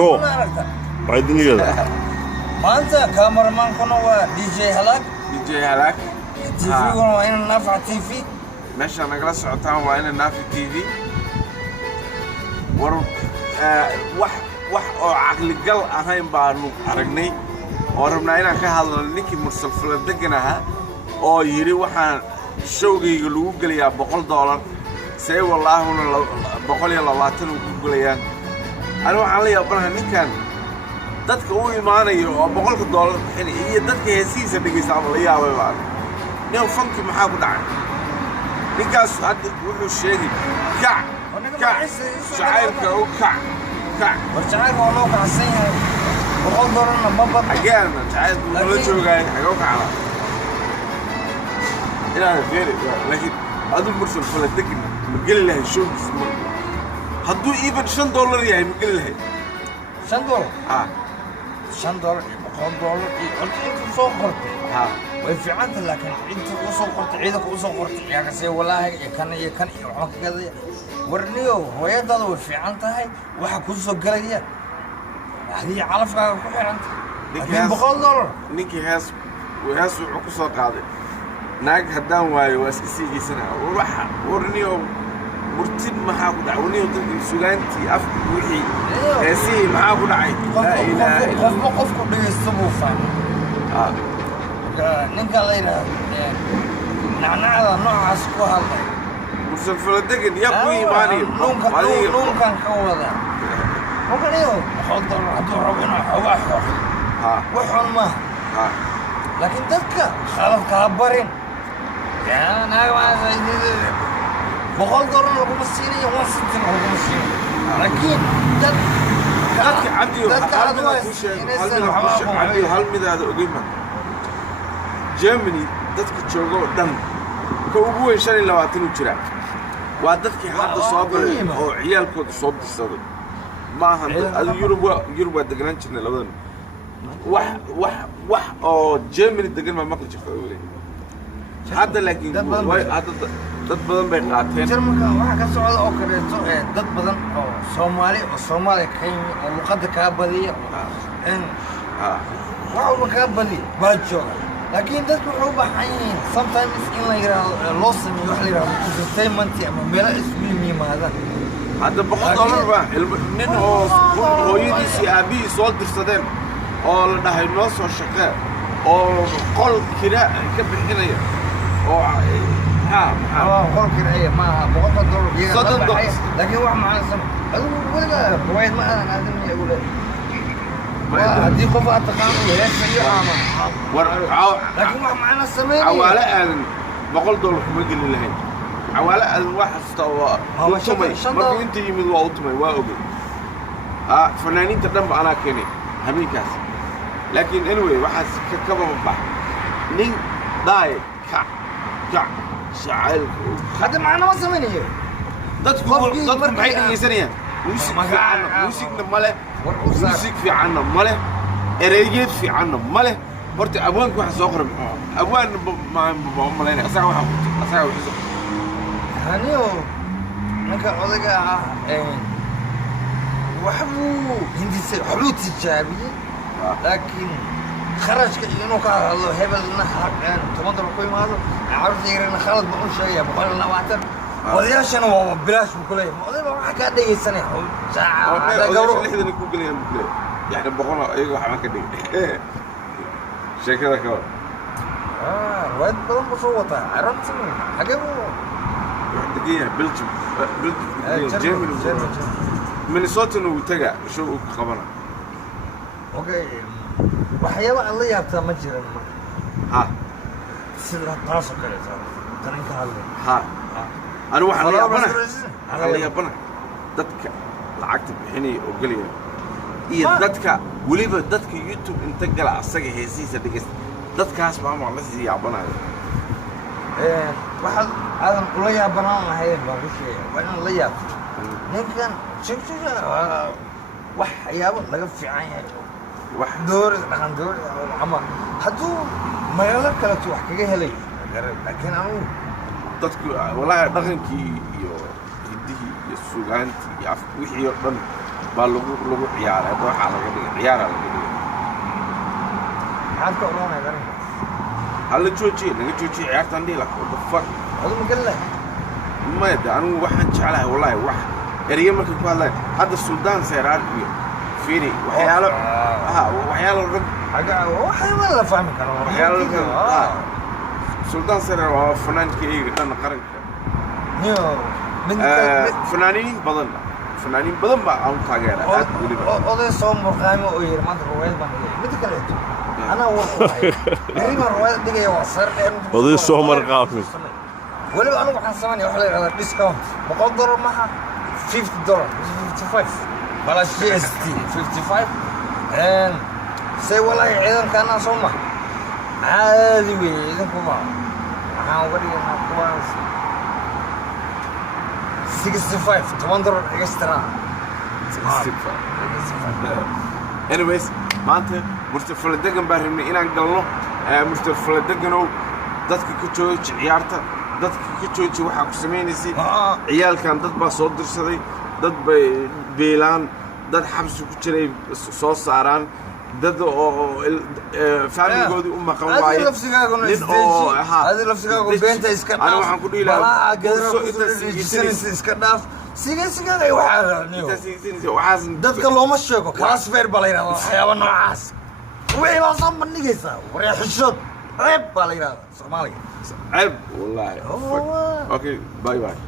go بعدين كده ما أنت كاميرمان كنا دي جي هلاك تي في وين نافع تي في ماشي أنا جالس عطاهم وين نافع تي في ور wax oo aqli gal ahayn baanu aragnay oo rabnaa inaan ka hadlo ninkii mursal fuladaganaha oo yiri waxaan showgayga lagu galiyaa $100 say wallaahuna $120 ugu galayaan ana waxaan la yaabanahay ninkan dadka uu imaanayo oo $100 bixin iyo dadka heesiisa dhigaysa ama la yaabay baa nin fanki maxaa ku dhacay ninkaas hadda wuxuu sheegay kac shacayrka oo kac وشعير والله كعسية $100 ما بطل حقيقة شعير ولا شو قاعد حقوق على إلى غير لكن هذا المرسل فلتك مقل له شو بسمه هدو إيفن $100 يعني مقل له $100 $100 $100 قلت أنت وصو قرتي وفي عاد لكن أنت وصو قرتي عيدك وصو قرتي يا كسي والله يكن وحنا كذا ورنيو هويدada way fiican tahay waxa ku soo galaya hadii calafka ku xiranta $100 ninkii hees wuxuu ku soo qaaday naag hadaan waayo waa iska siigeysana waxa warniyo murtid maxaa ku dhacay warniyo dadkii sugaantii afki wixii heesii maxaa ku dhacay la ilaaha illa qof ku dhigaysto buu fahmay ninka la yiraahdo nacnacada noocaas ku hadlay mursal fuladagin yaqwi imaani نون كان كودا ممكن ايوه خضر عبد ربنا حواح وحن ما لكن تذكر خلف كابرين يا انا ما بخضر لكم السينيه وسط لكم السينيه لكن تذكر عندي هل ماذا هذا قيمه جيرماني تذكر جوجو دن كوغو وين 25 جرا waa dadkii hadda soo galay oo ciyaalkooda soo dirsaday ma ahan adu Yurub degan jirnay labadan wax oo Germany degan ma maqli jirtay wali hadda laakiin dad badan bay qaateen Jarmalka waxa ka socda oo kaleeto dad badan oo Soomaali ka yimid oo luqadda ka badiya waxa ka badiya baa jooga لكن ده كله بحين sometimes in la yiraahdo loss in wax la yiraahdo entertainment ama meel ismiimi ma hada $100 baa nin oo hooyadiisi aabii soo dirsadeen oo la dhahay noo soo shaqee oo qol kira ka bixinaya oo qol kira ma $100 لكن wax macaan san adigu waliga wayd ma aan aadin yaqul هدي قفا تقامل هيك ama لكن ما معنا سمين عوالة أذن $100 كم يجي لهين عوالة أذن واحد استوى مرة أنت يمد وأوتمي وأوجي فنانين تدم أنا كني همين كاس لكن anyway واحد كبا مباح نين داي كع شعال هذا معنا ما سمين هي تدخل بعيد يسنيه موسيقى ماله موسيقى في عنا ماله إريجيت في عنا ماله برت أبوانك واحد صغر أبوان ما مالين أسرع واحد هنيو نك أولئك وحبو هندسة حلو تجاربية لكن خرج إنه كان الله هبل نحر يعني تمضر كوي ما هذا عرفت يقرأ خالد بقول شيء بقول لنا واتر وليش أنا وبلاش بكله ما ما حكى ده السنة ساعة هذا قبل لحد نكون قليل بكله يعني بقولنا أيوة حماك ده شكرا كمان وين بدهم مصوتة عرفت منه عجبه دقيقة بلجيم جيرماني مينيسوتا وتجا شو خبرنا اوكي وحياة الله يابتا مجرى سيدنا تاسو كده ترين كهله أنا واحد الله يابنا دتك لعقت بحني وقليل إيه دتك وليبه دتك يوتيوب إنت جل عصاجة هزيزة دقيس دتك هسمع مع الله زي يابنا واحد هذا الله يابنا هاي بقولش وأنا الله ياب لكن شو وحياة لقى في عيني واحد دور عن دور عم هدو ما يلا كلا تروح كجاه لي لكن أنا dadku wallahi dhaqankii iyo hidihii iyo suugaantii iyo afku wixii oo dhan baa lagu ciyaaray hadda waxaa laga dhigay ciyaaraa laga dhigay maxaad ka odhanaya garinka hala joojiye laga joojiye ciyaartaan dhihi laha what the fuck adu ma geli lahay maya de anigu waxaan jeclahay wallahi wax erye markay ku hadlayan hadda suldaan seeraar iyo fiiri waxyaalo waxyaalo rag waxyaaba la fahmi karo waxyaalo rag suldaan seeraar waa fanaanka iyaga dhan qaranka fanaaniin badan baa aan taageera aad weliba oday soo murqaamo oo yiri maanta ruwaayad baan dhigay mid kaleeto anaa war ku hayo berima ruwaayad dhigaya waa sar dheer oday soo marqaamay weliba anigu waxaan sameynaya waxa la yidhahdaa discount $100 maaha $50 55 balash GST 55 and say wallahi ciidankaana soo ma caadi weeye ciidankuma waxaan uga dhigaynaa kuwaas 65 $1 extra. 65. Anyways, maanta Mustafa Degan baan rabnay inaan galno Mustafa Deganow dadka ka jooji ciyaarta dadka ka jooji waxa ku sameeynaysi ciyaalkan dad baa soo dirsaday dad bay beelaan dad xabsi ku jiray soo saaraan dad oo faamigoodii u maqan waayay nin oo hadi lafsigaagu beenta iska dhaaf ana waxaan ku dhihi lahaa iska dhaaf siga ay waxaas dadka looma sheego transfer baa la yiraahdaa waxyaabo noocaas wixii baa soo bandhigaysaa waree xishood ceeb baa la yiraahdaa Soomaaliga ceeb wallahi okay bye bye